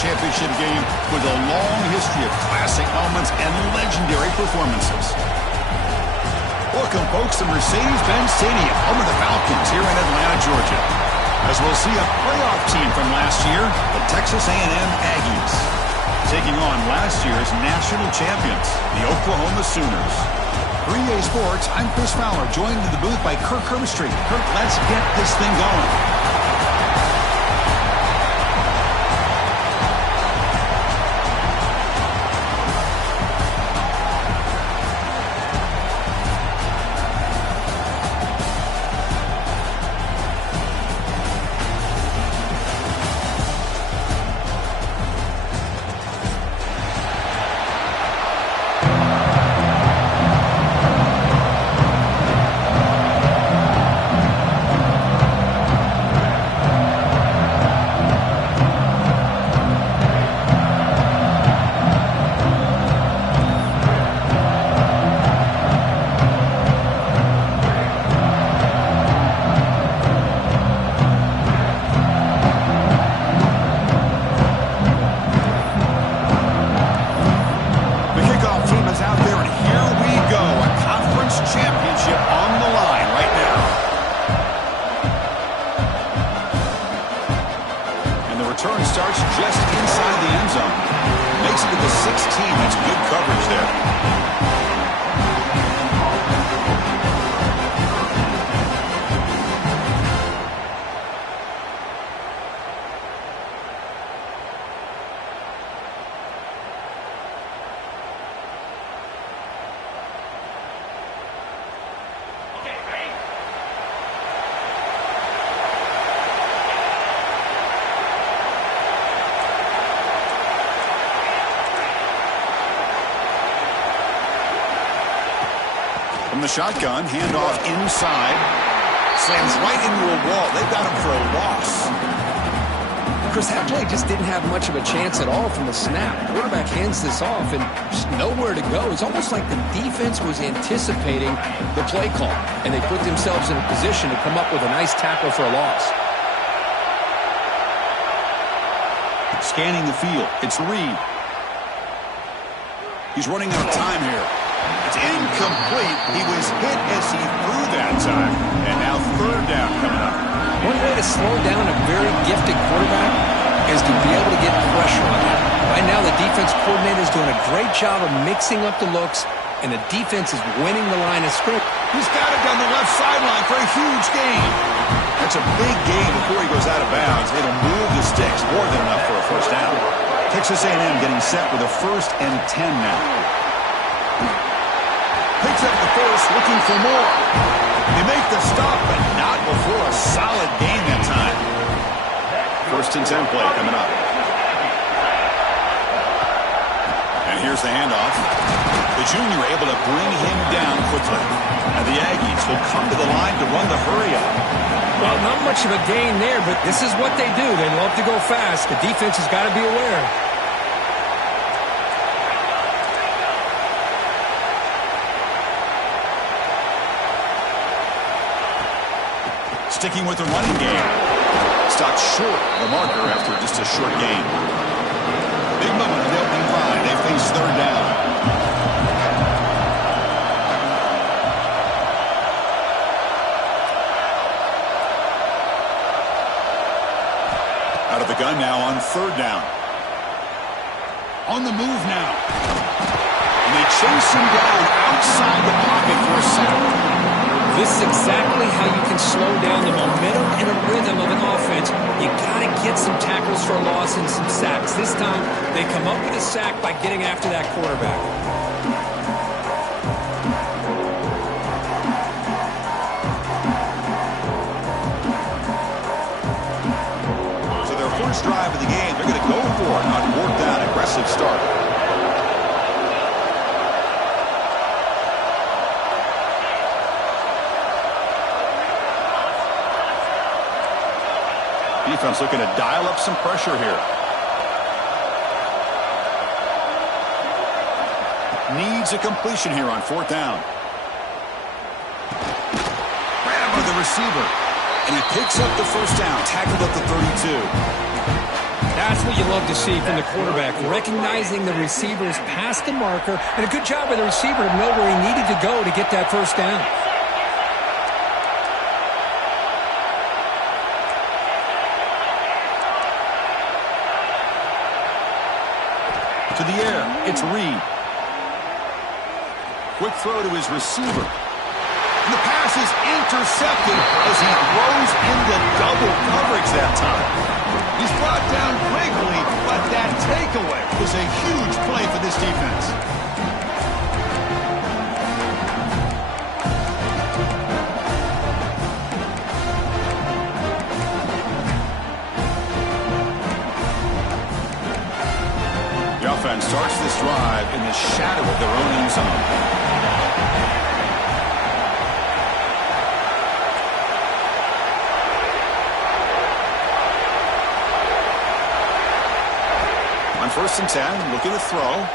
championship game with a long history of classic moments and legendary performances. Welcome, folks, to Mercedes-Benz Stadium, home of the Falcons here in Atlanta, Georgia. As we'll see a playoff team from last year, the Texas A&M Aggies, taking on last year's national champions, the Oklahoma Sooners. For EA Sports, I'm Chris Fowler, joined in the booth by Kirk Herbstreit. Kirk, let's get this thing going. Return starts just inside the end zone. Makes it to the 16. That's good coverage there. From the shotgun, handoff inside. Slams right into a wall. They've got him for a loss. Chris, that play just didn't have much of a chance at all from the snap. The quarterback hands this off and just nowhere to go. It's almost like the defense was anticipating the play call, and they put themselves in a position to come up with a nice tackle for a loss. Scanning the field. It's Reed. He's running out of time here. It's incomplete. He was hit as he threw that time. And now third down coming up. One way to slow down a very gifted quarterback is to be able to get pressure on him. Right now, the defense coordinator is doing a great job of mixing up the looks, and the defense is winning the line of scrimmage. He's got it down the left sideline for a huge gain. That's a big gain before he goes out of bounds. It'll move the sticks more than enough for a first down. Texas A&M getting set with a 1st and 10 now. Picks up the first, looking for more. They make the stop, but not before a solid gain that time. 1st and 10 play coming up. And here's the handoff. The junior able to bring him down quickly. And the Aggies will come to the line to run the hurry up. Well, not much of a gain there, but this is what they do. They love to go fast. The defense has got to be aware. Sticking with the running game. Stopped short of the marker after just a short gain. Big moment in the opening drive. They face third down. Out of the gun now on third down. On the move now. And they chase him down outside the pocket for a sack. This is exactly how you can slow down the momentum and a rhythm of an offense. You got to get some tackles for a loss and some sacks. This time, they come up with a sack by getting after that quarterback. So their first drive of the game, they're going to go for it on 4th down, aggressive start. Defense looking to dial up some pressure here. Needs a completion here on 4th down. Grab by the receiver. And he picks up the first down, tackled at the 32. That's what you love to see from the quarterback, recognizing the receiver's past the marker, and a good job by the receiver to know where he needed to go to get that first down. To the air, it's Reed. Quick throw to his receiver. And the pass is intercepted as he throws into double coverage that time. He's brought down quickly, but that takeaway is a huge play for this defense. The offense starts this drive in the shadow of their own end zone. On 1st and 10, looking to throw.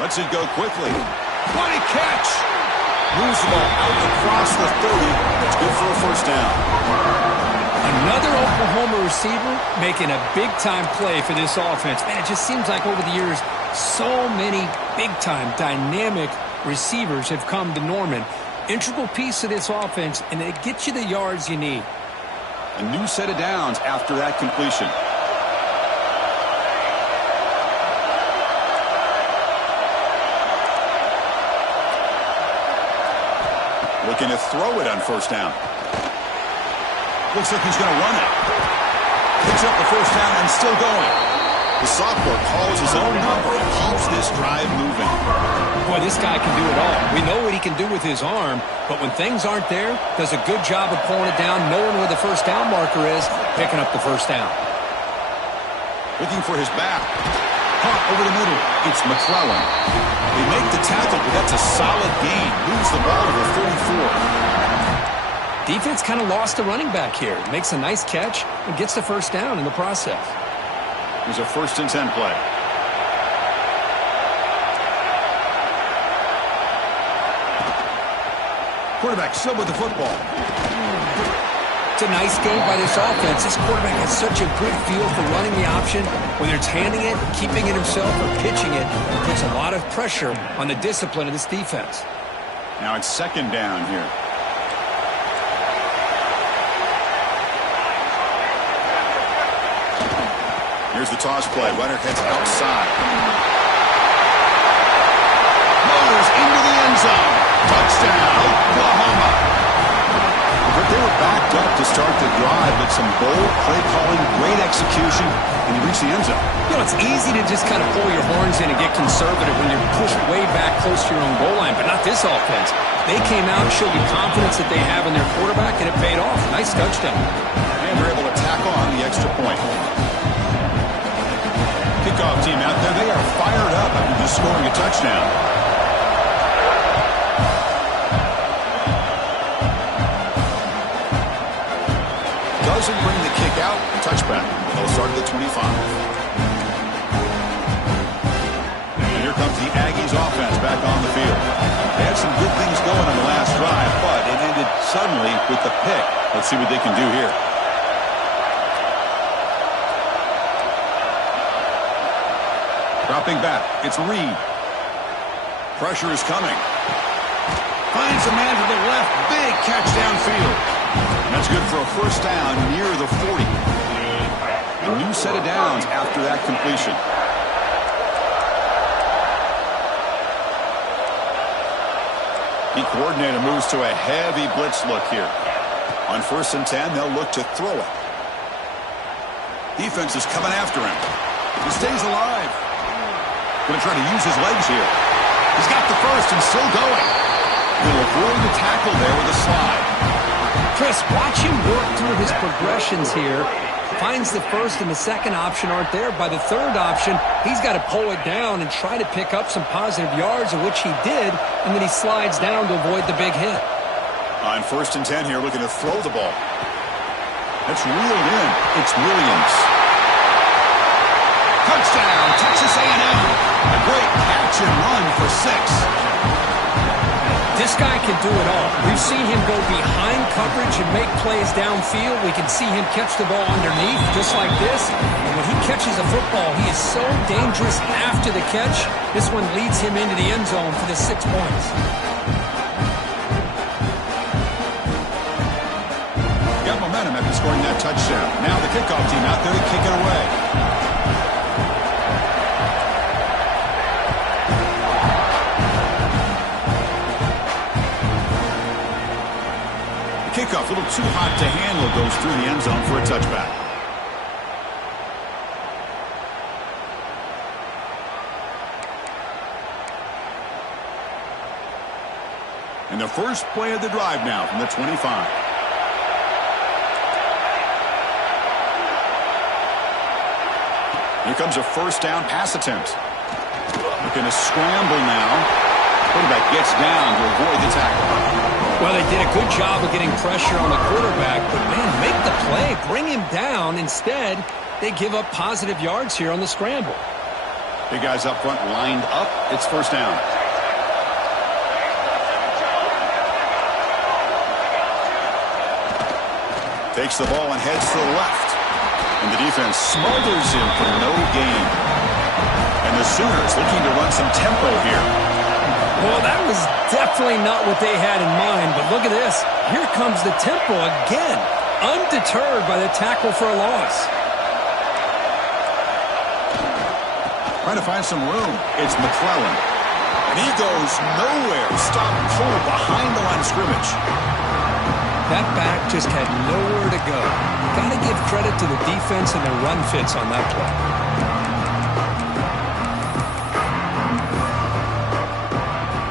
Lets it go quickly. What a catch! Moves the ball out across the 30. It's good for a first down. Another Oklahoma receiver making a big-time play for this offense. Man, it just seems like over the years, so many big-time, dynamic receivers have come to Norman. Integral piece of this offense, and it gets you the yards you need. A new set of downs after that completion. Looking to throw it on 1st down. Looks like he's going to run it. Picks up the 1st down and still going. The sophomore calls his own number and keeps this drive moving. Boy, this guy can do it all. We know what he can do with his arm, but when things aren't there, does a good job of pulling it down, knowing where the 1st down marker is, picking up the 1st down. Looking for his back. Caught over the middle. It's McClellan. They make the tackle, but that's a solid gain. Moves the ball to the 34. Defense kind of lost a running back here. Makes a nice catch and gets the 1st down in the process. Here's a 1st and 10 play. Quarterback still with the football. It's a nice game by this offense. This quarterback has such a good feel for running the option. Whether it's handing it, keeping it himself, or pitching it, it puts a lot of pressure on the discipline of this defense. Now it's 2nd down here. Here's the toss play. Runner heads outside. Motors into the end zone. Touchdown, Oklahoma. But they were backed up to start the drive, but some bold play calling, great execution, and you reach the end zone. You know, it's easy to just kind of pull your horns in and get conservative when you're pushed way back close to your own goal line, but not this offense. They came out and showed the confidence that they have in their quarterback, and it paid off. Nice touchdown. And they're able to tack on the extra point. Kickoff team out there, they are fired up after just scoring a touchdown. Doesn't bring the kick out. Touchback. They'll start at the 25. And here comes the Aggies offense back on the field. They had some good things going on the last drive, but it ended suddenly with the pick. Let's see what they can do here. Dropping back. It's Reed. Pressure is coming. Finds a man to the left. Big catch downfield. That's good for a 1st down near the 40. A new set of downs after that completion. The coordinator moves to a heavy blitz look here. On 1st and 10, they'll look to throw it. Defense is coming after him. He stays alive. Going to try to use his legs here. He's got the 1st and still going. He'll avoid the tackle there with a slide. Chris, watch him work through his progressions here. Finds the 1st and the 2nd option aren't there. By the 3rd option, he's got to pull it down and try to pick up some positive yards, of which he did, and then he slides down to avoid the big hit. On 1st and 10 here, looking to throw the ball. That's reeled in. It's Williams. Touchdown, Texas A&M. A great catch and run for 6. This guy can do it all. We've seen him go behind coverage and make plays downfield. We can see him catch the ball underneath, just like this. And when he catches a football, he is so dangerous after the catch. This one leads him into the end zone for the 6 points. Got momentum after scoring that touchdown. Now the kickoff team out there to kick it away. Kickoff, a little too hot to handle, goes through the end zone for a touchback. And the first play of the drive now from the 25. Here comes a first down pass attempt. Looking to scramble now. Quarterback gets down to avoid the tackle. Well, they did a good job of getting pressure on the quarterback, but, man, make the play. Bring him down. Instead, they give up positive yards here on the scramble. Big guys up front lined up. It's first down. Takes the ball and heads to the left. And the defense smothers him for no gain. And the Sooners looking to run some tempo here. Well, that was definitely not what they had in mind, but look at this. Here comes the tempo again, undeterred by the tackle for a loss. Trying to find some room. It's McClellan. And he goes nowhere. Stop cold behind the line of scrimmage. That back just had nowhere to go. Got to give credit to the defense and their run fits on that play.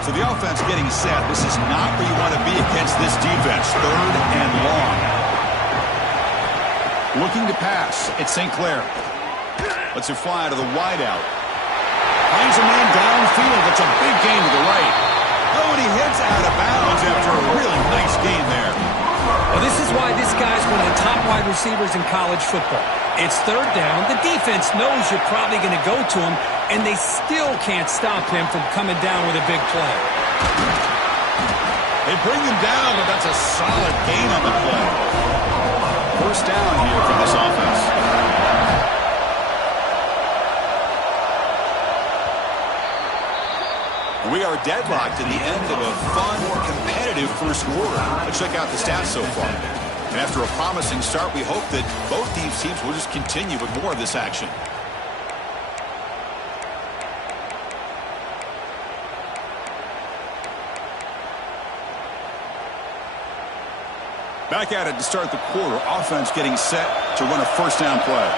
So the offense getting set. This is not where you want to be against this defense. Third and long. Looking to pass. It's St. Clair. Lets it fly to the wideout. Finds a man downfield. It's a big gain to the right. Oh, and he hits out of bounds after a really nice gain there. Well, this is why this guy's one of the top wide receivers in college football. It's third down. The defense knows you're probably going to go to him, and they still can't stop him from coming down with a big play. They bring him down, but that's a solid gain on the play. First down here for this offense. We are deadlocked at the end of a fun, competitive first quarter. Let's check out the stats so far. And after a promising start, we hope that both these teams will just continue with more of this action. Back at it to start the quarter. Offense getting set to run a first down play.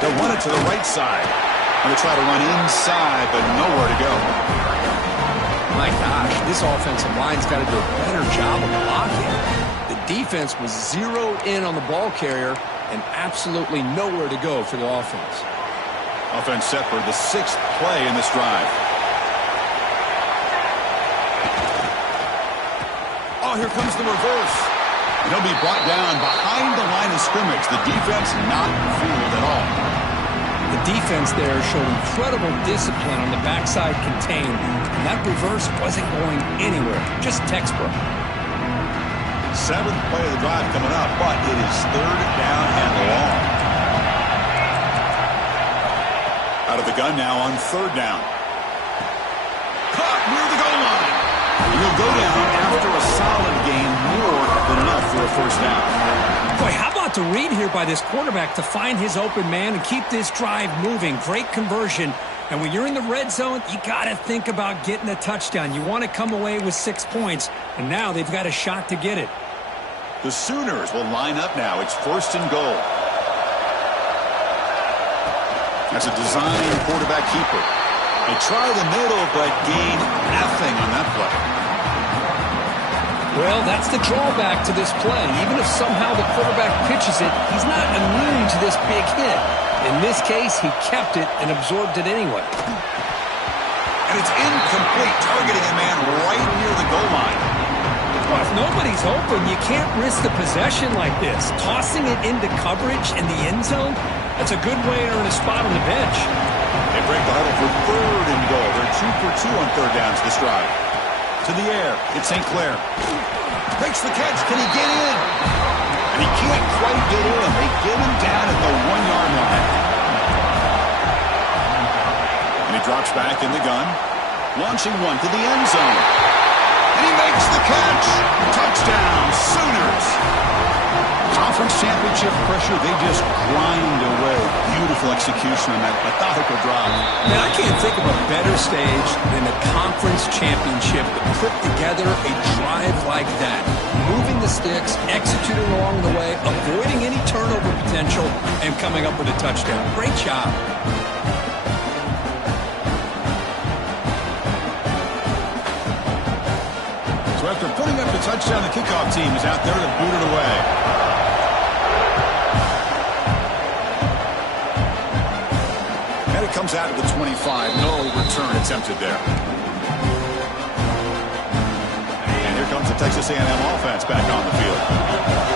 They'll run it to the right side. Going to try to run inside, but nowhere to go. My gosh, this offensive line's got to do a better job of blocking. The defense was zeroed in on the ball carrier and absolutely nowhere to go for the offense. Offense set for the 6th play in this drive. Oh, here comes the reverse. And he'll be brought down behind the line of scrimmage. The defense not fooled at all. The defense there showed incredible discipline on the backside contained, and that reverse wasn't going anywhere, just textbook. 7th play of the drive coming up, but it is third down and long. Out of the gun now on third down. Caught near the goal line. He'll go down after a solid gain, more than enough for a first down. Boy, how about the read here by this quarterback to find his open man and keep this drive moving. Great conversion. And when you're in the red zone, you got to think about getting a touchdown. You want to come away with 6 points, and now they've got a shot to get it. The Sooners will line up now. It's first and goal. That's a design quarterback keeper. They try the middle, but gain nothing on that play. Well, that's the drawback to this play. Even if somehow the quarterback pitches it, he's not immune to this big hit. In this case, he kept it and absorbed it anyway. And it's incomplete, targeting a man right near the goal line. Well, if nobody's open, you can't risk the possession like this. Tossing it into coverage in the end zone, That's a good way to earn a spot on the bench. They break the huddle for 3rd and goal. They're 2 for 2 on 3rd downs this drive. To the air. It's St. Clair. Makes the catch. Can he get in? And he can't quite get in. They get him down at the 1-yard line. And he drops back in the gun. Launching one to the end zone. And he makes the catch. Touchdown, Sooners. Conference championship pressure, they just grind away. Beautiful execution on that methodical drop. Man, I can't think of a better stage than the conference championship to put together a drive like that. Moving the sticks, executing along the way, avoiding any turnover potential, and coming up with a touchdown. Great job. So after putting up the touchdown, the kickoff team is out there to boot it away. Comes out of the 25. No return attempted there. And here comes the Texas A&M offense back on the field.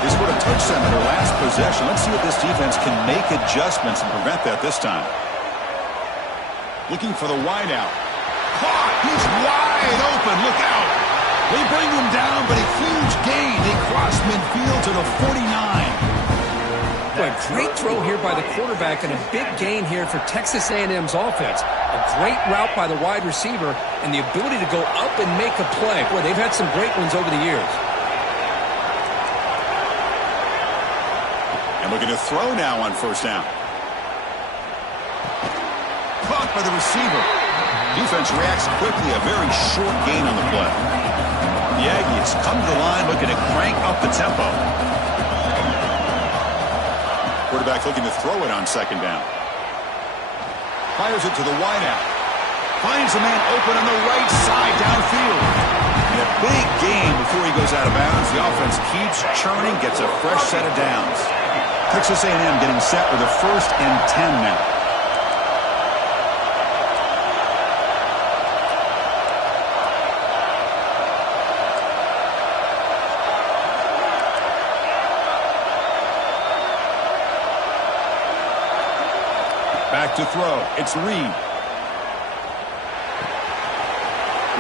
They scored a touchdown in their last possession. Let's see if this defense can make adjustments and prevent that this time. Looking for the wideout. Caught! He's wide open. Look out! They bring him down, but a huge gain. They cross midfield to the 49. A great throw here by the quarterback and a big gain here for Texas A&M's offense. A great route by the wide receiver and the ability to go up and make a play. Boy, they've had some great ones over the years. And looking to throw now on 1st down. Caught by the receiver. Defense reacts quickly. A very short gain on the play. The Aggies come to the line looking to crank up the tempo. Quarterback looking to throw it on 2nd down. Fires it to the wideout. Finds a man open on the right side downfield. And a big gain before he goes out of bounds. The offense keeps churning, gets a fresh set of downs. Texas A&M getting set with a 1st and 10 now. Back to throw. It's Reed.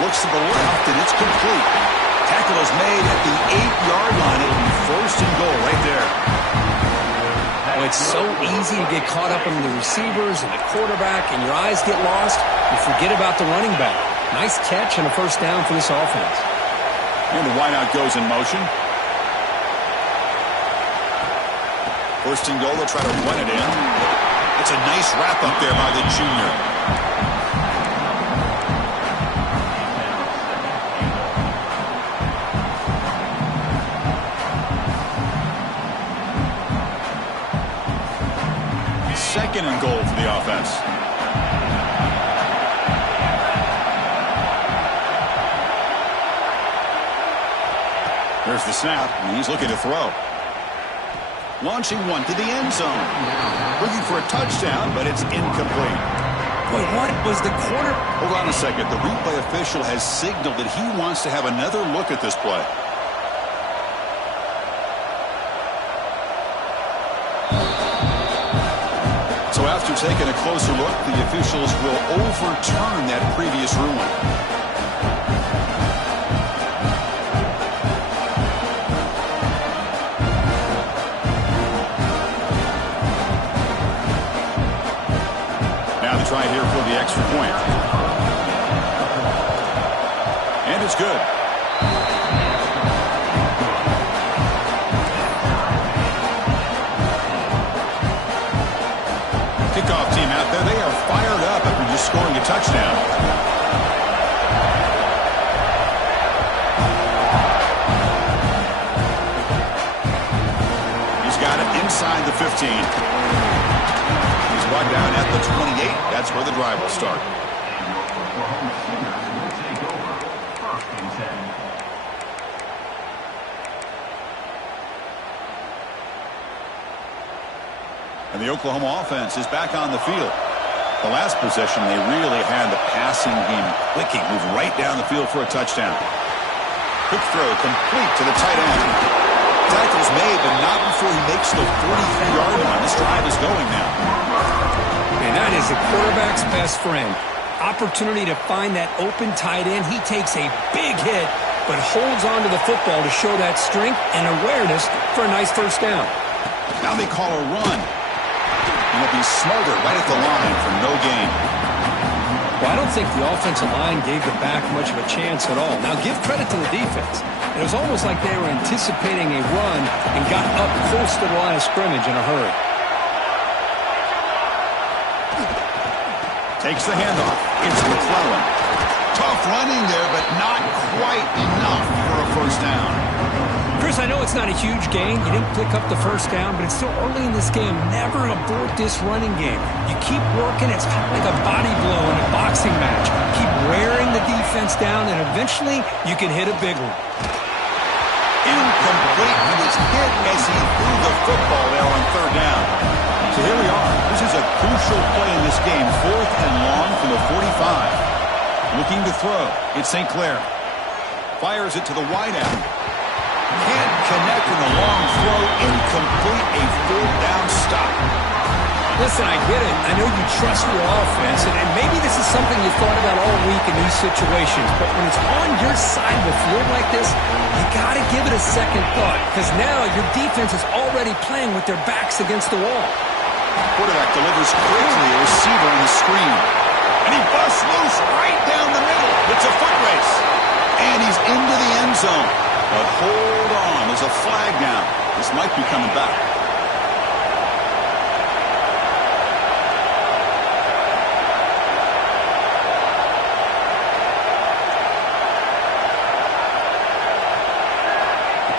Looks to the left, and it's complete. Tackle is made at the 8-yard line. It'll be 1st and goal right there. Well, it's so easy to get caught up in the receivers and the quarterback, and your eyes get lost. You forget about the running back. Nice catch and a 1st down for this offense. And the wideout goes in motion. 1st and goal. They'll try to run it in. It's a nice wrap up there by the junior. Second and goal for the offense. There's the snap, and he's looking to throw. Launching one to the end zone. Looking for a touchdown, but it's incomplete. Boy, what was the corner? Hold on a second. The replay official has signaled that he wants to have another look at this play. So after taking a closer look, the officials will overturn that previous ruling. Try here for the extra point. And it's good. Kickoff team out there, they are fired up after just scoring a touchdown. He's got it inside the 15. Brought down at the 28. That's where the drive will start. And the Oklahoma offense is back on the field. The last possession, they really had the passing game clicking. Move right down the field for a touchdown. Quick throw complete to the tight end. tackle's made, but not before he makes the 43-yard line. This drive is going now. And that is a quarterback's best friend. Opportunity to find that open tight end. He takes a big hit, but holds on to the football to show that strength and awareness for a nice first down. Now they call a run. And it'll be Smothers right at the line for no gain. Well, I don't think the offensive line gave the back much of a chance at all. Now, give credit to the defense. It was almost like they were anticipating a run and got up close to the line of scrimmage in a hurry. Takes the handoff. It's McClellan. Tough running there, but not quite enough for a first down. Chris, I know it's not a huge gain. You didn't pick up the first down, but it's still early in this game. Never abort this running game. You keep working. It's kind of like a body blow in a boxing match. Keep wearing the defense down, and eventually you can hit a big one. Incomplete. He was hit as he threw the football there on third down. So here we are. This is a crucial play in this game. 4th and long from the 45. Looking to throw. It's St. Clair. Fires it to the wideout. Can't connect in the long throw. Incomplete. A 4th down stop. Listen, I get it. I know you trust your offense, and maybe this is something you thought about all week in these situations, but when it's on your side of the field like this, you got to give it a second thought, because now your defense is already playing with their backs against the wall. Quarterback delivers quickly. A receiver on the screen. And he busts loose right down the middle. It's a foot race. And he's into the end zone. But hold on. There's a flag down. This might be coming back.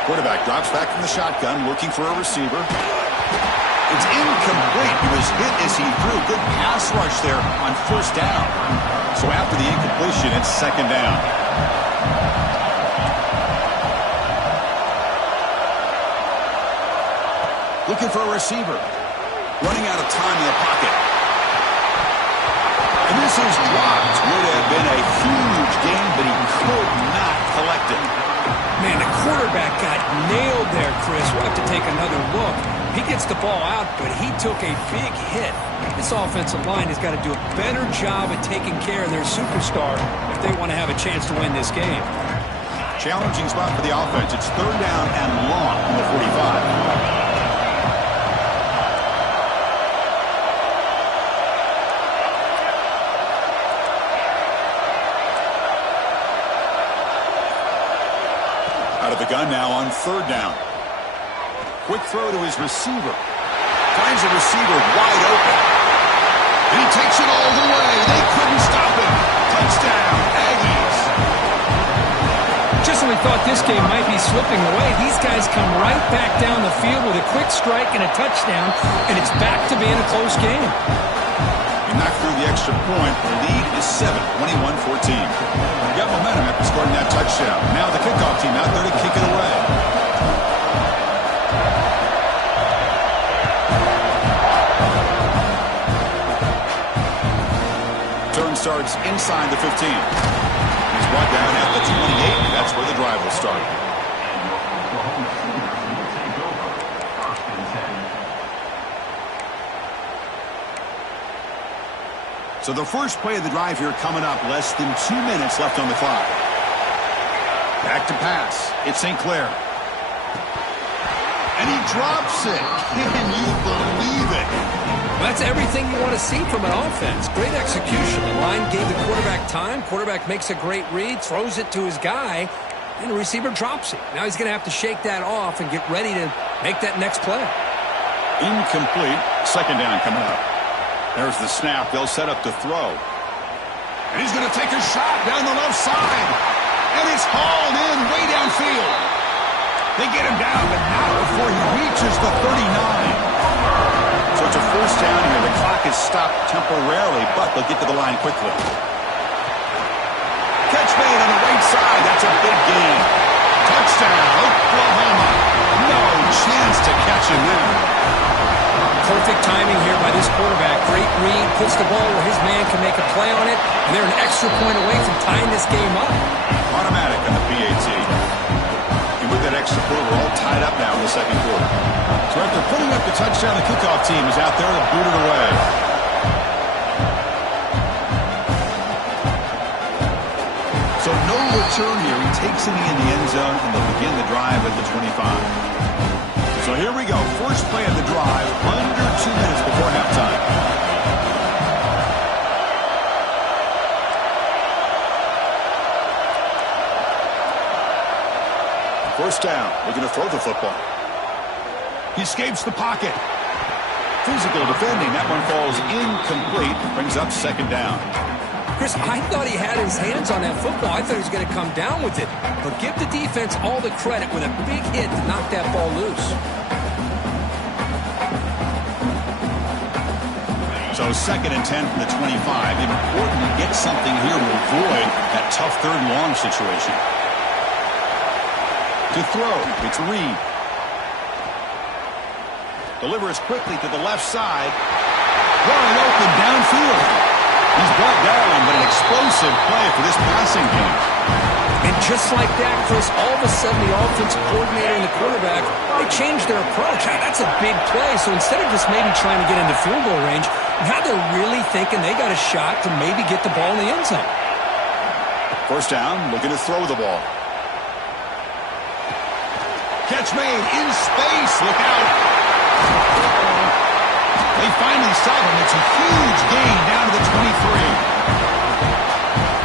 Quarterback drops back from the shotgun, looking for a receiver. It's incomplete. He was hit as he threw. Good pass rush there on first down. So after the incompletion, it's second down. Looking for a receiver. Running out of time in the pocket. And this is dropped. Would have been a huge gain, but he could not collect it. Man, the quarterback got nailed there, Chris. We'll have to take another look. He gets the ball out, but he took a big hit. This offensive line has got to do a better job at taking care of their superstar if they want to have a chance to win this game. Challenging spot for the offense. It's third down and long from the 45. Out of the gun now on third down. Quick throw to his receiver. Finds a receiver wide open. And he takes it all the way. They couldn't stop him. Touchdown, Aggies. Just when we thought this game might be slipping away, these guys come right back down the field with a quick strike and a touchdown, and it's back to being a close game. He knocked through the extra point. The lead is 7, 21-14. Got momentum after scoring that touchdown. Now the kickoff team out there to kick it away. Turn starts inside the 15. He's brought down at the 28. That's where the drive will start. So the first play of the drive here coming up. Less than 2 minutes left on the clock. Back to pass. It's St. Clair. And he drops it. Can you believe it? Well, that's everything you want to see from an offense. Great execution. The line gave the quarterback time. Quarterback makes a great read, throws it to his guy, and the receiver drops it. Now he's going to have to shake that off and get ready to make that next play. Incomplete. Second down coming up. There's the snap. They'll set up to throw. And he's going to take a shot down the left side. And it's hauled in way downfield. They get him down, but not before he reaches the 39. So it's a first down here. The clock is stopped temporarily, but they'll get to the line quickly. Catch made on the right side. That's a big gain. Touchdown, Oklahoma. No chance to catch him there. Perfect timing here by this quarterback. Great read, puts the ball where his man can make a play on it, and they're an extra point away from tying this game up. Automatic on the PAT. And with that extra point. We're all tied up now in the second quarter. So after putting up the touchdown, the kickoff team is out there to boot it away. So no return here. He takes it in the end zone, and they'll begin the drive at the 25. So here we go. First play of the drive, under 2 minutes before halftime. First down, looking to throw the football. He escapes the pocket. Physical defending. That one falls incomplete. Brings up second down. Chris, I thought he had his hands on that football. I thought he was going to come down with it. But give the defense all the credit with a big hit to knock that ball loose. So 2nd and 10 from the 25. Important to get something here to avoid that tough third and long situation. To throw, it's Reed. Delivers quickly to the left side. Wide open downfield. He's brought down, but an explosive play for this passing game. And just like that, Chris, all of a sudden the offensive coordinator and the quarterback, they changed their approach. That's a big play. So instead of just maybe trying to get into field goal range, now they're really thinking they got a shot to maybe get the ball in the end zone. First down, looking to throw the ball. Catch made in space. Look out. They finally stop him. It's a huge gain down to the 23.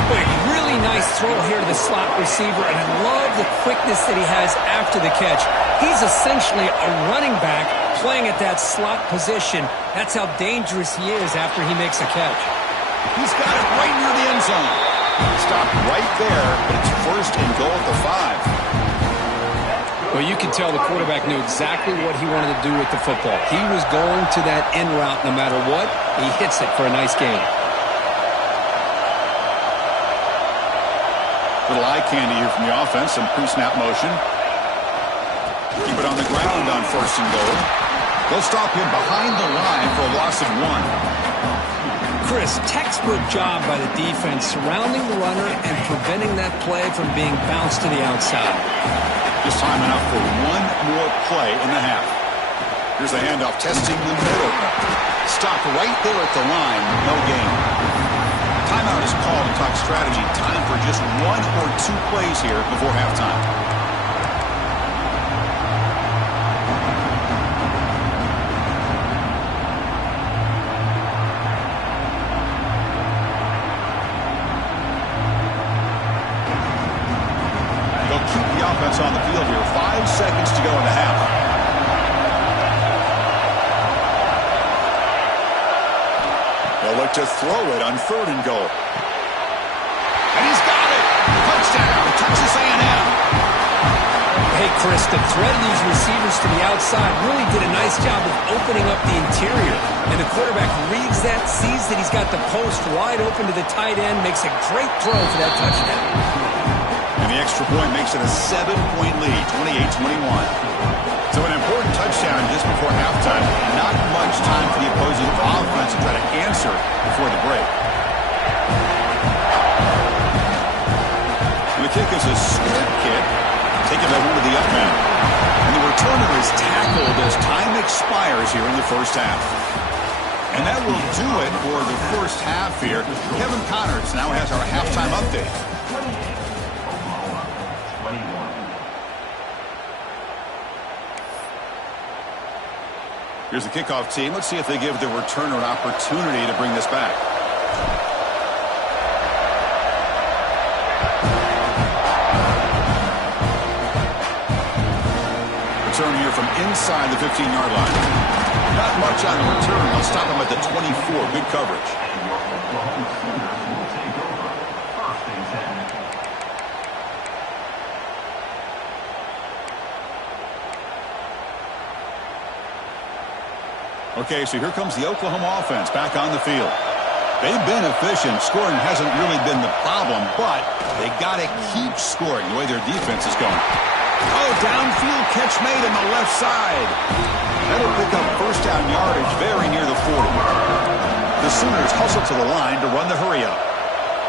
Big, really nice throw here to the slot receiver, and I love the quickness that he has after the catch. He's essentially a running back playing at that slot position. That's how dangerous he is after he makes a catch. He's got it right near the end zone. Stopped right there, but it's first and goal at the 5. Well, you can tell the quarterback knew exactly what he wanted to do with the football. He was going to that end route no matter what. He hits it for a nice gain. Little eye candy here from the offense. Some pre-snap motion. Keep it on the ground on first and goal. They'll stop him behind the line for a loss of 1. Chris, textbook job by the defense surrounding the runner and preventing that play from being bounced to the outside. Just time enough for one more play in the half. Here's the handoff, testing the middle. Stop right there at the line, no gain. Timeout is called to talk strategy. Time for just 1 or 2 plays here before halftime. On the field here. 5 seconds to go in the half. They'll look to throw it on 3rd and goal. And he's got it. Touchdown, Texas A&M. Hey, Chris, the threat of these receivers to the outside really did a nice job of opening up the interior. And the quarterback reads that, sees that he's got the post wide open to the tight end, makes a great throw for that touchdown. And the extra point makes it a 7-point lead, 28-21. So an important touchdown just before halftime. Not much time for the opposing offense to try to answer before the break. And the kick is a strip kick. Taken over to the up end. And the returner is tackled as time expires here in the first half. And that will do it for the first half here. Kevin Connors now has our halftime update. Here's the kickoff team. Let's see if they give the returner an opportunity to bring this back. Return here from inside the 15-yard line. Not much on the return. They'll stop him at the 24. Good coverage. Okay, so here comes the Oklahoma offense back on the field. They've been efficient. Scoring hasn't really been the problem, but they got to keep scoring the way their defense is going. Oh, downfield catch made on the left side. That'll pick up first down yardage very near the 40. The Sooners hustle to the line to run the hurry up.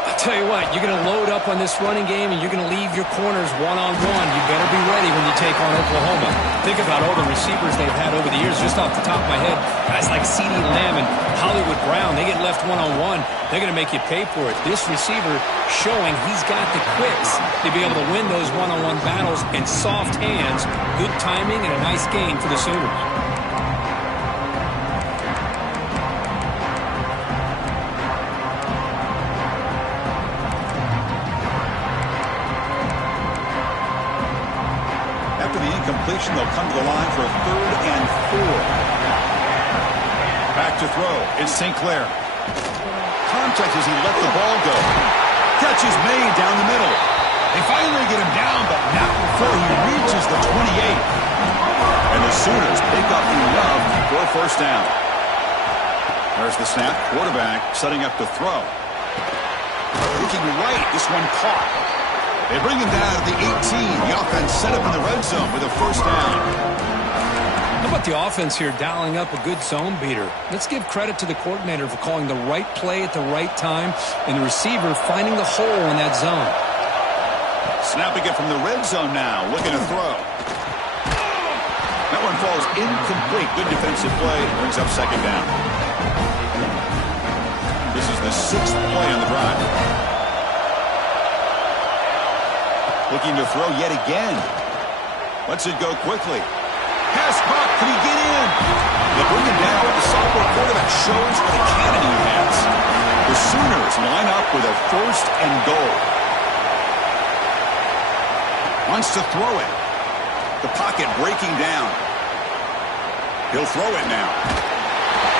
I'll tell you what, you're going to load up on this running game and you're going to leave your corners one-on-one. You better be ready when you take on Oklahoma. Think about all the receivers they've had over the years. Just off the top of my head, guys like CeeDee Lamb and Hollywood Brown, they get left one-on-one. They're going to make you pay for it. This receiver showing he's got the quicks to be able to win those one-on-one battles and soft hands, good timing, and a nice gain for the Sooners. Completion, they'll come to the line for a 3rd and 4. Back to throw. It's St. Clair. Contact as he let the ball go. Catch is made down the middle. They finally get him down, but not before he reaches the 28. And the Sooners pick up enough for a 1st down. There's the snap. Quarterback setting up to throw. Looking right. This one caught. They bring him down to the 18. The offense set up in the red zone with a 1st down. How about the offense here dialing up a good zone beater? Let's give credit to the coordinator for calling the right play at the right time and the receiver finding the hole in that zone. Snapping it from the red zone now, looking to throw. That one falls incomplete. Good defensive play. Brings up 2nd down. This is the 6th play on the drive. Looking to throw yet again. Lets it go quickly. Pass caught. Can he get in? They bring him down. The sophomore quarterback shows what a cannon he has. The Sooners line up with a 1st and goal. Wants to throw it. The pocket breaking down. He'll throw it now.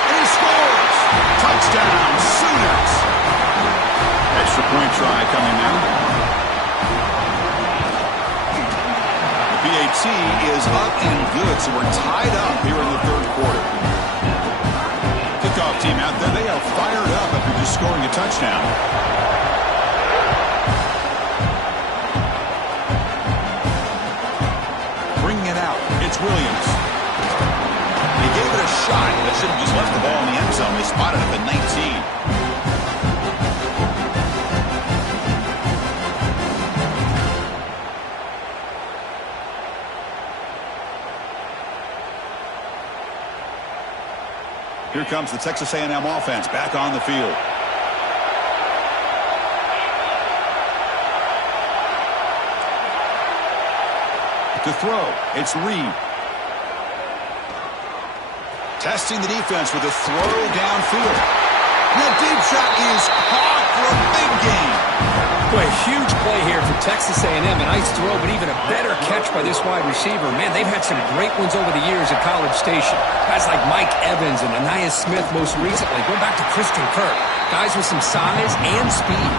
And he scores! Touchdown, Sooners! Extra point try coming now. PAT is up and good, so we're tied up here in the 3rd quarter. Kickoff team out there, they are fired up after just scoring a touchdown. Bringing it out, it's Williams. They gave it a shot. They should have just left the ball in the end zone. They spotted it at the 19. Here comes the Texas A&M offense back on the field. To throw, it's Reed. Testing the defense with a throw downfield. And that deep shot is caught for a big gain. Boy, a huge play here for Texas A&M. A nice throw, but even a better catch by this wide receiver. Man, they've had some great ones over the years at College Station. Guys like Mike Evans and Anais Smith most recently. Going back to Christian Kirk. Guys with some size and speed.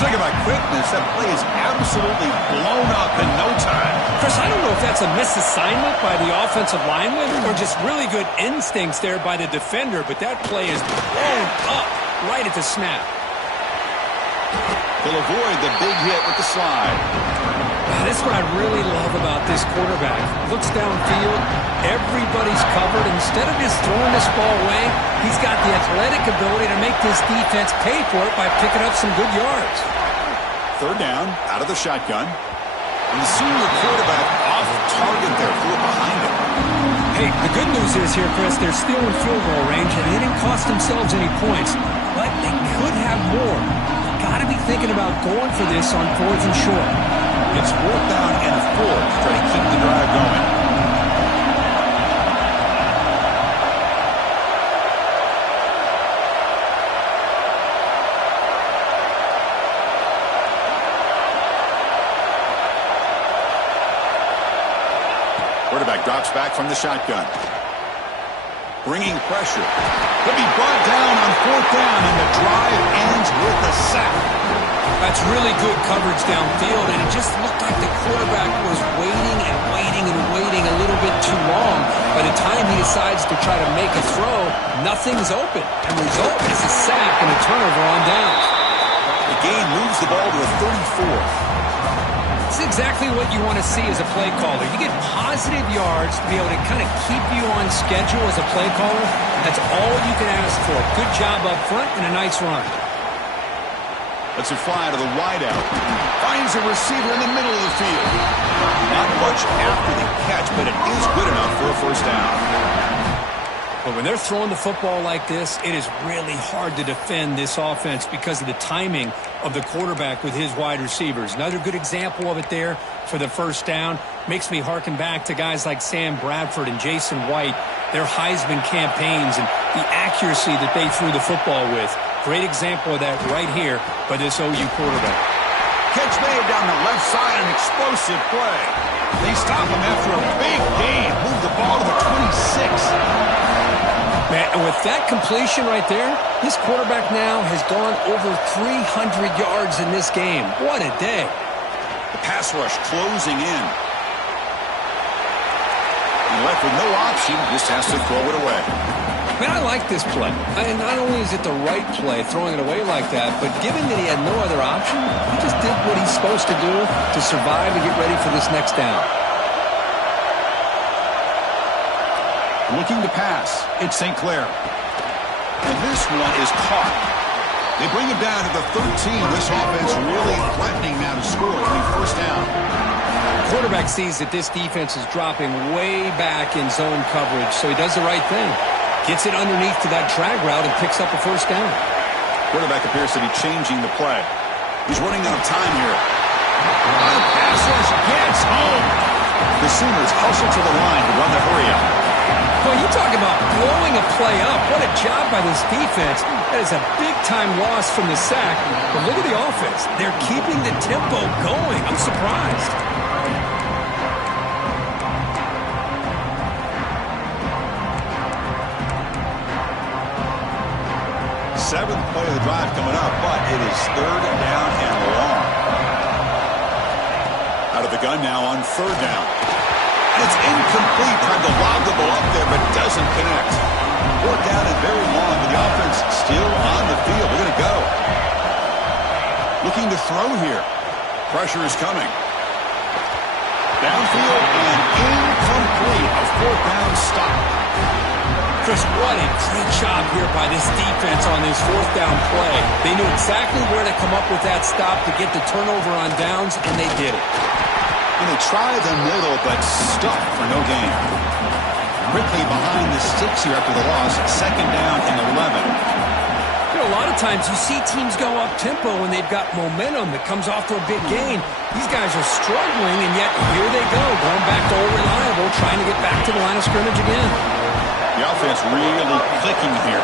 Talk about quickness. That play is absolutely blown up in no time. Chris, I don't know if that's a misassignment by the offensive lineman or just really good instincts there by the defender, but that play is blown up right at the snap. He'll avoid the big hit with the slide. That's what I really love about this quarterback. Looks downfield, everybody's covered. Instead of just throwing this ball away, he's got the athletic ability to make this defense pay for it by picking up some good yards. 3rd down, out of the shotgun. And the senior quarterback off target there, threw it behind him. Hey, the good news is here, Chris, they're still in field goal range, and they didn't cost themselves any points. But they could have more. Got to be thinking about going for this on 4th and short. It's 4th down and 4 to try to keep the drive going. Quarterback drops back from the shotgun. Bringing pressure. He'll be brought down on 4th down, and the drive ends with a sack. That's really good coverage downfield, and it just looked like the quarterback was waiting and waiting and waiting a little bit too long. By the time he decides to try to make a throw, nothing's open. And the result is a sack and a turnover on downs. The gain moves the ball to a 34th. It's exactly what you want to see as a play caller. You get positive yards to be able to kind of keep you on schedule as a play caller. That's all you can ask for. Good job up front and a nice run. Lets it fly to the wideout. Finds a receiver in the middle of the field. Not much after the catch, but it is good enough for a first down. But when they're throwing the football like this, it is really hard to defend this offense because of the timing of the quarterback with his wide receivers. Another good example of it there for the first down. Makes me harken back to guys like Sam Bradford and Jason White, their Heisman campaigns and the accuracy that they threw the football with. Great example of that right here by this OU quarterback. Catch made down the left side, an explosive play. They stop him after a big gain. Move the ball to the 26. Man, and with that completion right there, this quarterback now has gone over 300 yards in this game. What a day. The pass rush closing in. And left with no option, just has to throw it away. Man, I like this play. And not only is it the right play, throwing it away like that, but given that he had no other option, he just did what he's supposed to do to survive and get ready for this next down. Looking to pass, it's St. Clair. And this one is caught. They bring it down to the 13. This offense really threatening now to score on first down. The quarterback sees that this defense is dropping way back in zone coverage, so he does the right thing. Gets it underneath to that drag route and picks up a first down. Quarterback appears to be changing the play. He's running out of time here. The pass rush gets home. The Sooners hustle to the line to run the hurry up. Well, you talk about blowing a play up. What a job by this defense. That is a big-time loss from the sack. But look at the offense. They're keeping the tempo going. I'm surprised. Seventh play of the drive coming up, but it is third down and long. Out of the gun now on third down. And it's incomplete. Tried to lob the ball up there, but doesn't connect. Fourth down and very long, but the offense still on the field. They're going to go. Looking to throw here. Pressure is coming. Downfield and incomplete. A fourth down stop. Chris, what a great job here by this defense on this fourth down play. They knew exactly where to come up with that stop to get the turnover on downs, and they did it. And they tried the middle, but stuck for no gain. Quickly behind the sticks here after the loss. Second down and 11. You know, a lot of times you see teams go up-tempo when they've got momentum that comes off to a big gain. These guys are struggling, and yet here they go, going back to old reliable, trying to get back to the line of scrimmage again. The offense really clicking here.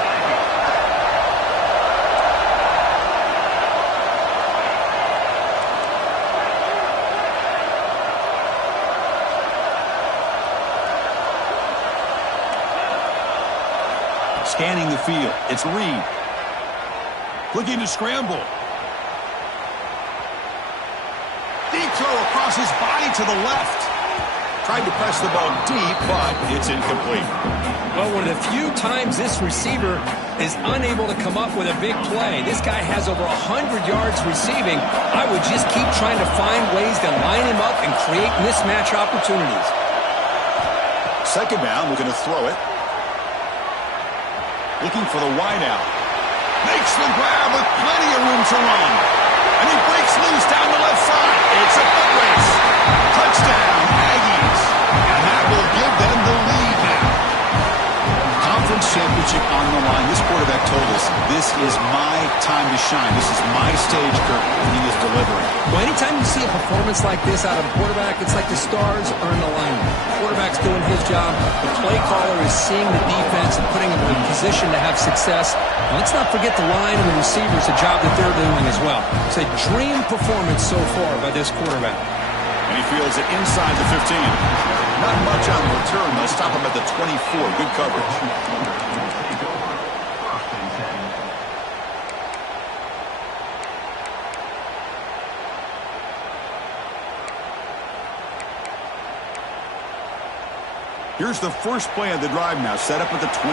Scanning the field. It's Reed. Looking to scramble. Deep throw across his body to the left. Tried to press the ball deep, but it's incomplete. Well, one of the few times this receiver is unable to come up with a big play. This guy has over 100 yards receiving. I would just keep trying to find ways to line him up and create mismatch opportunities. Second down, looking to throw it. Looking for the wideout. Makes the grab with plenty of room to run. And he breaks loose down the left side. It's a foot race. Touchdown, Aggies. And that will give them the lead now. Conference championship on the line. This quarterback told us, this is my time to shine. This is my stage, Kirk, and he is delivering. Well, anytime you see a performance like this out of a quarterback, it's like the stars are in alignment. The quarterback's doing his job. The play caller is seeing the defense and putting them in position to have success. And let's not forget the line and the receivers, the job that they're doing as well. It's a dream performance so far by this quarterback. And he fields it inside the 15. Not much on the return. They'll stop him at the 24. Good coverage. Here's the first play of the drive now, set up at the 24.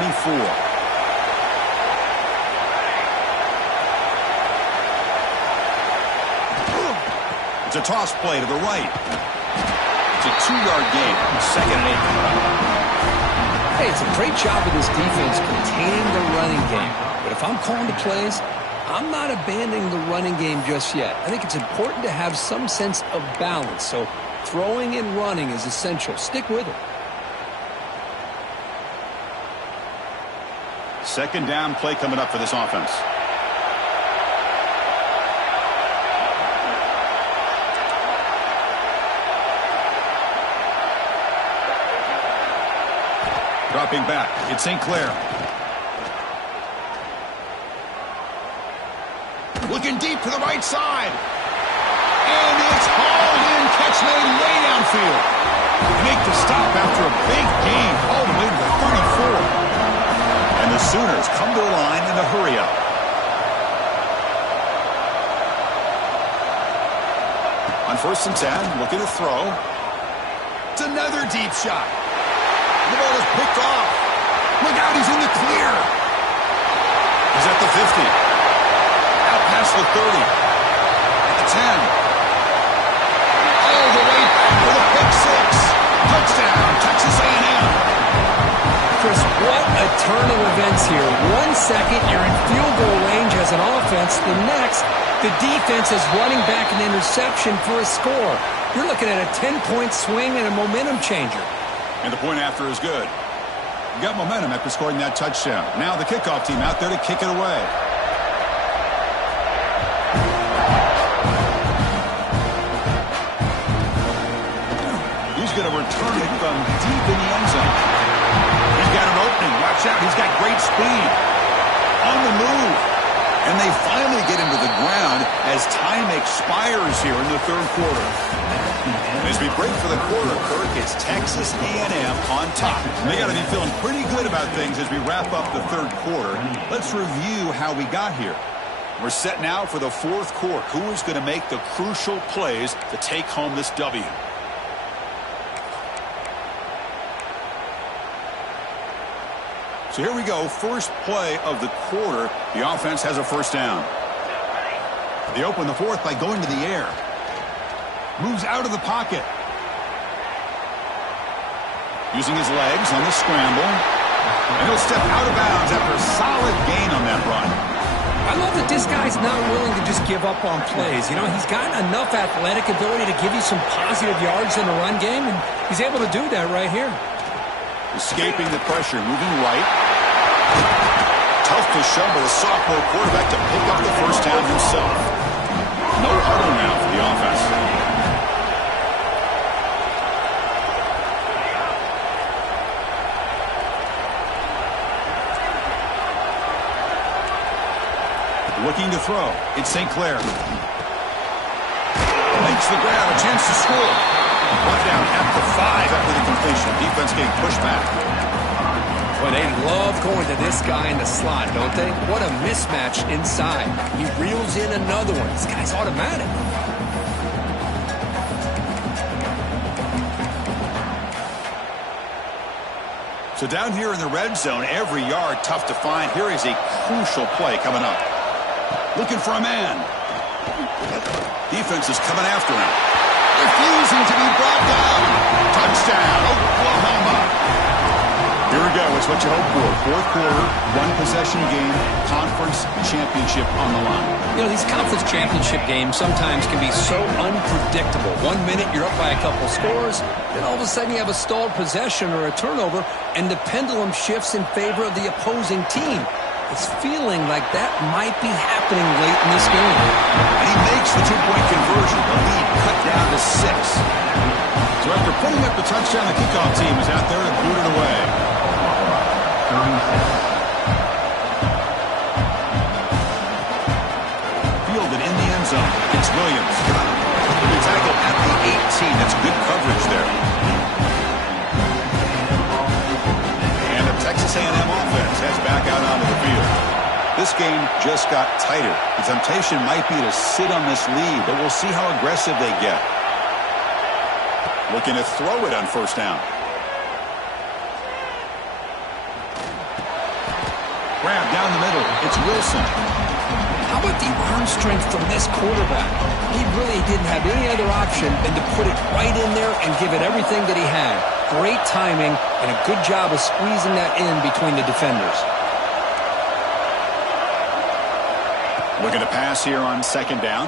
It's a toss play to the right. It's a 2-yard gain, second and 8. Hey, it's a great job of this defense containing the running game. But if I'm calling the plays, I'm not abandoning the running game just yet. I think it's important to have some sense of balance. So throwing and running is essential. Stick with it. Second down play coming up for this offense. Dropping back, it's St. Clair. Looking deep to the right side. And it's hauled in, catch made way downfield. Make the stop after a big gain all the way to the 34. And the Sooners come to the line in a hurry up. On 1st and 10, looking to throw. It's another deep shot. The ball is picked off. Look out, he's in the clear. He's at the 50. Out past the 30. At the 10. All the way back for the pick six. Touchdown, Texas A&M. Chris, what a turn of events here. 1 second, you're in field goal range as an offense. The next, the defense is running back an interception for a score. You're looking at a 10-point swing and a momentum changer. And the point after is good. You got momentum after scoring that touchdown. Now the kickoff team out there to kick it away. He's going to return it from deep in the end zone. He's got an opening. Watch out. He's got great speed. On the move. And they finally get into the ground as time expires here in the third quarter. As we break for the quarter, Kirk, it's Texas A&M on top. They got to be feeling pretty good about things as we wrap up the third quarter. Let's review how we got here. We're set now for the fourth quarter. Who is going to make the crucial plays to take home this W? So here we go. First play of the quarter. The offense has a first down. They open the fourth by going to the air. Moves out of the pocket. Using his legs on the scramble. And he'll step out of bounds after a solid gain on that run. I love that this guy's not willing to just give up on plays. You know, he's got enough athletic ability to give you some positive yards in the run game, and he's able to do that right here. Escaping the pressure, moving right. Tough to show by the sophomore quarterback to pick up the first down himself. No huddle now for the offense. Looking to throw. It's St. Clair. Makes the grab, a chance to score. One down at the 5 after the completion. Defense getting pushed back. Well, they love going to this guy in the slot, don't they? What a mismatch inside. He reels in another one. This guy's automatic. So down here in the red zone, every yard tough to find. Here is a crucial play coming up. Looking for a man. Defense is coming after him. Refusing to be brought down. Touchdown, Oklahoma. Here we go. It's what you hope for. Fourth quarter, one possession game, conference championship on the line. You know, these conference championship games sometimes can be so unpredictable. 1 minute you're up by a couple scores, then all of a sudden you have a stalled possession or a turnover, and the pendulum shifts in favor of the opposing team. It's feeling like that might be happening late in this game. And he makes the two-point conversion. The lead cut down to 6. So after putting up the touchdown, the kickoff team is out there to boot it away. Fielded in the end zone. It's Williams. He'll be tackled at the 18. That's good coverage there. And the Texas A&M offense heads back out onto the field. This game just got tighter. The temptation might be to sit on this lead, but we'll see how aggressive they get. Looking to throw it on first down. Grab down the middle. It's Wilson. How about the arm strength from this quarterback? He really didn't have any other option than to put it right in there and give it everything that he had. Great timing and a good job of squeezing that in between the defenders. Looking to pass here on second down.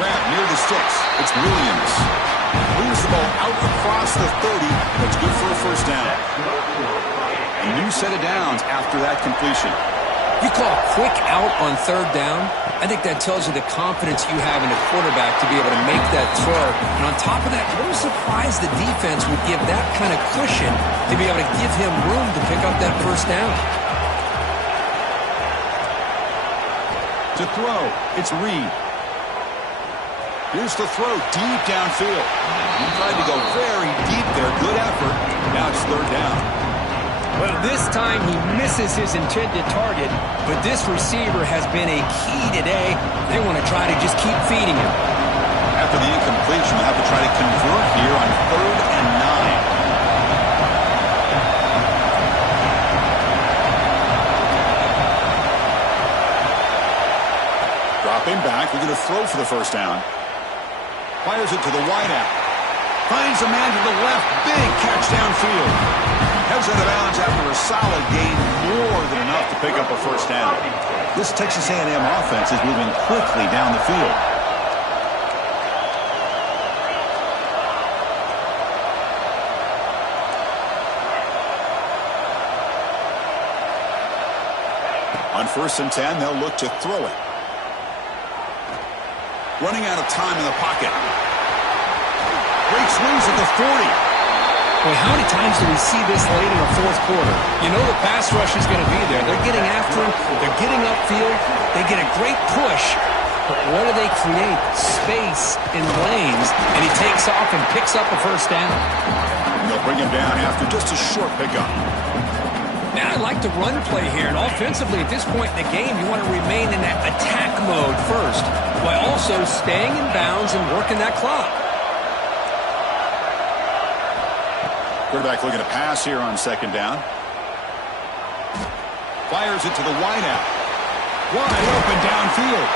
Grab near the sticks. It's Williams. Moves the ball out across the 30. That's good for a first down. A new set of downs after that completion. You call a quick out on third down, I think that tells you the confidence you have in the quarterback to be able to make that throw. And on top of that, a little surprised the defense would give that kind of cushion to be able to give him room to pick up that first down. To throw, it's Reed. Here's the throw deep downfield. He tried to go very deep there. Good effort. Now it's third down. Well, this time he misses his intended target, but this receiver has been a key today. They want to try to just keep feeding him. After the incompletion, they'll have to try to convert here on 3rd and 9. Dropping back, we're going to throw for the first down. Fires it to the wideout. Finds a man to the left. Big catch downfield. Heads out of bounds after a solid gain, more than enough to pick up a first down. This Texas A&M offense is moving quickly down the field. On 1st and 10, they'll look to throw it. Running out of time in the pocket. Breaks loose at the 40. Boy, how many times do we see this late in the fourth quarter? You know the pass rush is going to be there. They're getting after him. They're getting upfield. They get a great push. But what do they create? Space in lanes. And he takes off and picks up a first down. And they'll bring him down after just a short pickup. Now I like the run play here. And offensively, at this point in the game, you want to remain in that attack mode first, while also staying in bounds and working that clock. Quarterback looking to pass here on second down. Fires it to the wideout. Wide open downfield.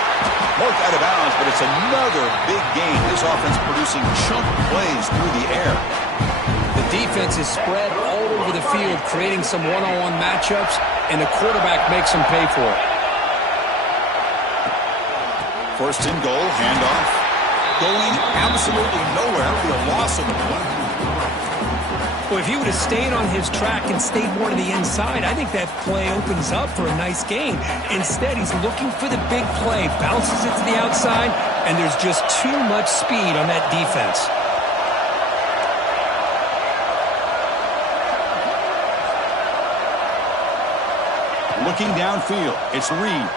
Marked out of bounds, but it's another big gain. This offense producing chunk plays through the air. The defense is spread all over the field, creating some one-on-one matchups, and the quarterback makes them pay for it. 1st and goal, handoff. Going absolutely nowhere. Be a loss of the play. Well, if he would have stayed on his track and stayed more to the inside, I think that play opens up for a nice gain. Instead, he's looking for the big play, bounces it to the outside, and there's just too much speed on that defense. Looking downfield, it's Reed.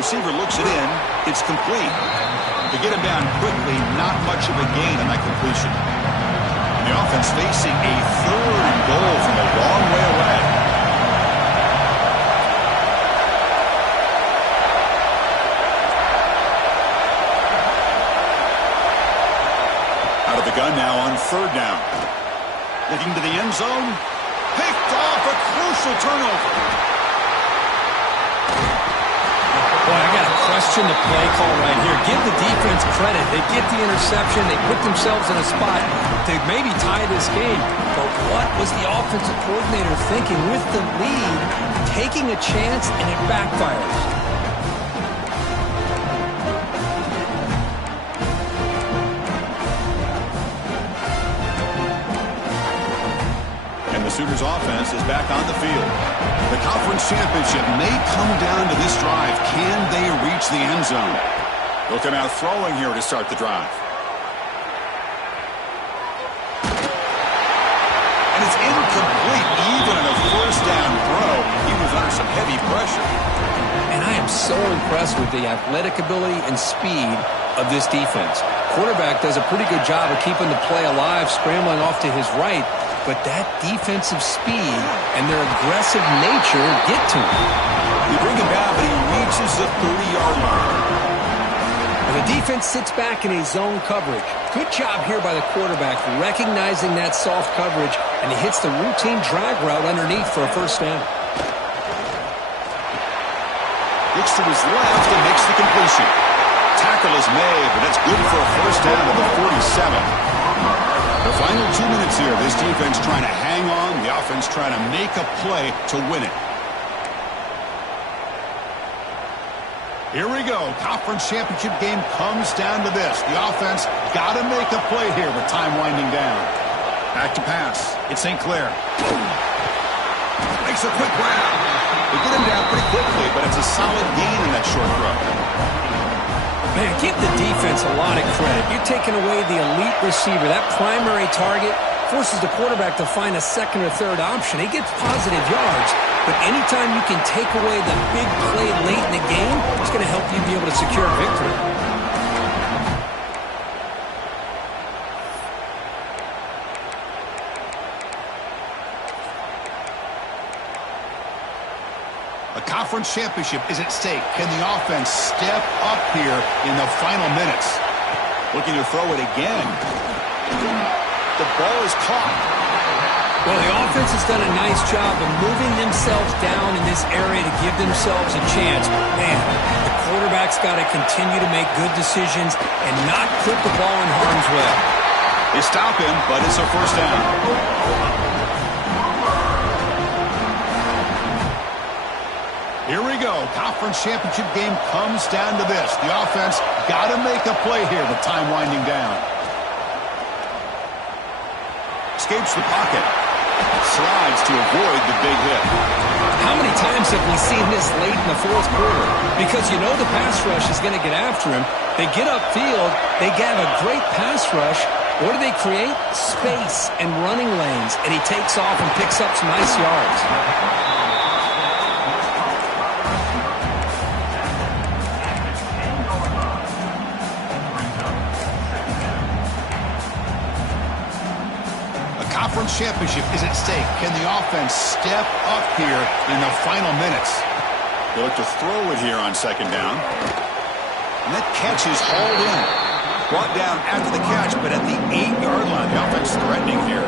Receiver looks it in. It's complete. To get him down quickly, not much of a gain on that completion. The offense facing a 3rd and goal from a long way away. Out of the gun now on 3rd down. Looking to the end zone. Picked off, a crucial turnover. Boy, I got to question the play call right here. Give the defense credit. They get the interception. They put themselves in a spot to maybe tie this game. But what was the offensive coordinator thinking with the lead, taking a chance, and it backfires? And the Sooners offense is back on the field. The conference championship may come down to this drive. Can they reach the end zone? They'll come out throwing here to start the drive. And it's incomplete, even on a first down throw. He was under some heavy pressure. And I am so impressed with the athletic ability and speed of this defense. Quarterback does a pretty good job of keeping the play alive, scrambling off to his right. But that defensive speed and their aggressive nature get to him. You bring him down, but he reaches the 30-yard line. And the defense sits back in a zone coverage. Good job here by the quarterback, recognizing that soft coverage, and he hits the routine drag route underneath for a first down. Looks to his left and makes the completion. Tackle is made, but that's good for a first down at the 47. The final 2 minutes here, this defense trying to hang on, the offense trying to make a play to win it. Here we go. Conference championship game comes down to this. The offense got to make a play here with time winding down. Back to pass. It's St. Clair. Boom. Makes a quick grab. They get him down pretty quickly, but it's a solid gain in that short throw. Man, give the defense a lot of credit. You're taking away the elite receiver. That primary target forces the quarterback to find a second or third option. He gets positive yards, but anytime you can take away the big play late in the game, it's going to help you be able to secure a victory. A conference championship is at stake. Can the offense step up here in the final minutes? Looking to throw it again. The ball is caught. Well, the offense has done a nice job of moving themselves down in this area to give themselves a chance. Man, the quarterback's got to continue to make good decisions and not put the ball in harm's way. They stop him, but it's a first down. Here we go. Conference championship game comes down to this. The offense got to make a play here with time winding down. Escapes the pocket. Slides to avoid the big hit. How many times have we seen this late in the fourth quarter? Because you know the pass rush is going to get after him. They get upfield. They have a great pass rush. What do they create? Space and running lanes. And he takes off and picks up some nice yards. Conference championship is at stake. Can the offense step up here in the final minutes? They look to throw it here on second down. And that catch is hauled in. Brought down after the catch, but at the 8-yard line. The offense threatening here.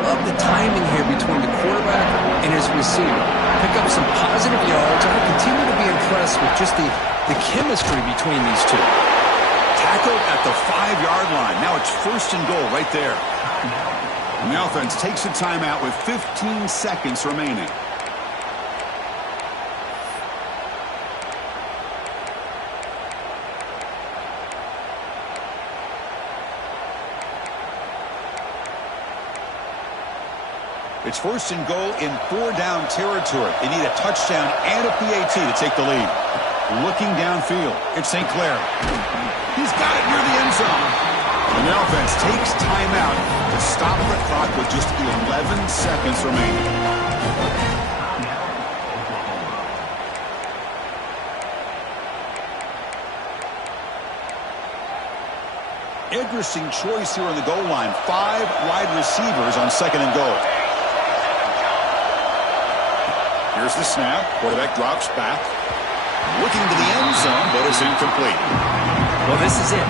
Love the timing here between the quarterback and his receiver. Pick up some positive yards. I continue to be impressed with just the chemistry between these two. Tackled at the 5-yard line. Now it's first and goal right there. And the offense takes a timeout with 15 seconds remaining. It's first and goal in 4-down territory. They need a touchdown and a PAT to take the lead. Looking downfield, it's St. Clair. He's got it near the end zone. And the offense takes timeout to stop the clock with just 11 seconds remaining. Interesting choice here on the goal line. 5 wide receivers on second and goal. Here's the snap. Quarterback drops back. Looking to the end zone, but it's incomplete. Well, this is it.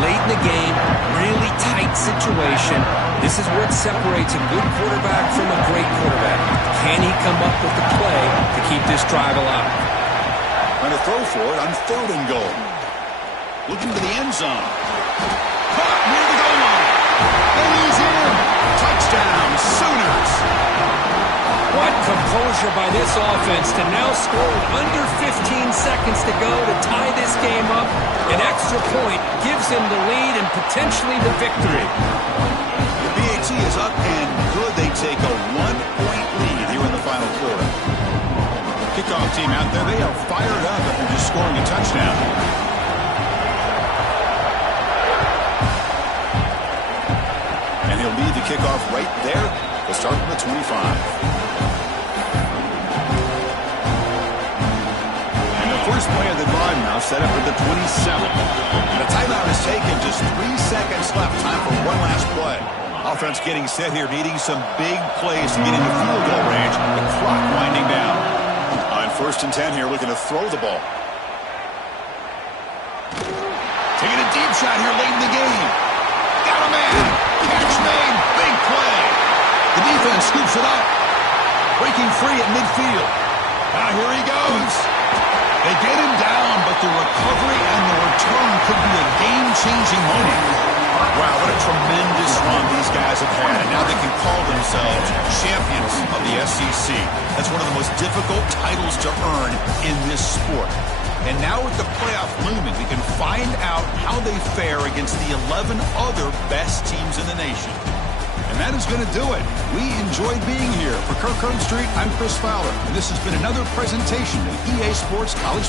Late in the game, really tight situation. This is what separates a good quarterback from a great quarterback. Can he come up with the play to keep this drive alive? Trying to throw for it on third and goal. Looking to the end zone. Caught near the goal line. And he's in. Touchdown, Sooners. What composure by this offense to now score with under 15 seconds to go to tie this game up. An extra point gives them the lead and potentially the victory. The PAT is up and good. They take a 1-point lead here in the final quarter. Kickoff team out there, they are fired up after just scoring a touchdown. And he'll lead the kickoff right there. They'll start from the 25. First play of the drive now set up at the 27. The timeout is taken. Just 3 seconds left. Time for one last play. Offense getting set here, needing some big plays to get into field goal range. The clock winding down. On first and 10 here, looking to throw the ball. Taking a deep shot here late in the game. Got a man. Catch made. Big play. The defense scoops it up. Breaking free at midfield. Now here he goes. They get him down, but the recovery and the return could be a game-changing moment. Wow, what a tremendous run these guys have had, and now they can call themselves champions of the SEC. That's one of the most difficult titles to earn in this sport. And now with the playoff looming, we can find out how they fare against the 11 other best teams in the nation. And that is going to do it. We enjoyed being here. For Kirk Herbstreit, I'm Chris Fowler, and this has been another presentation of EA Sports College Football.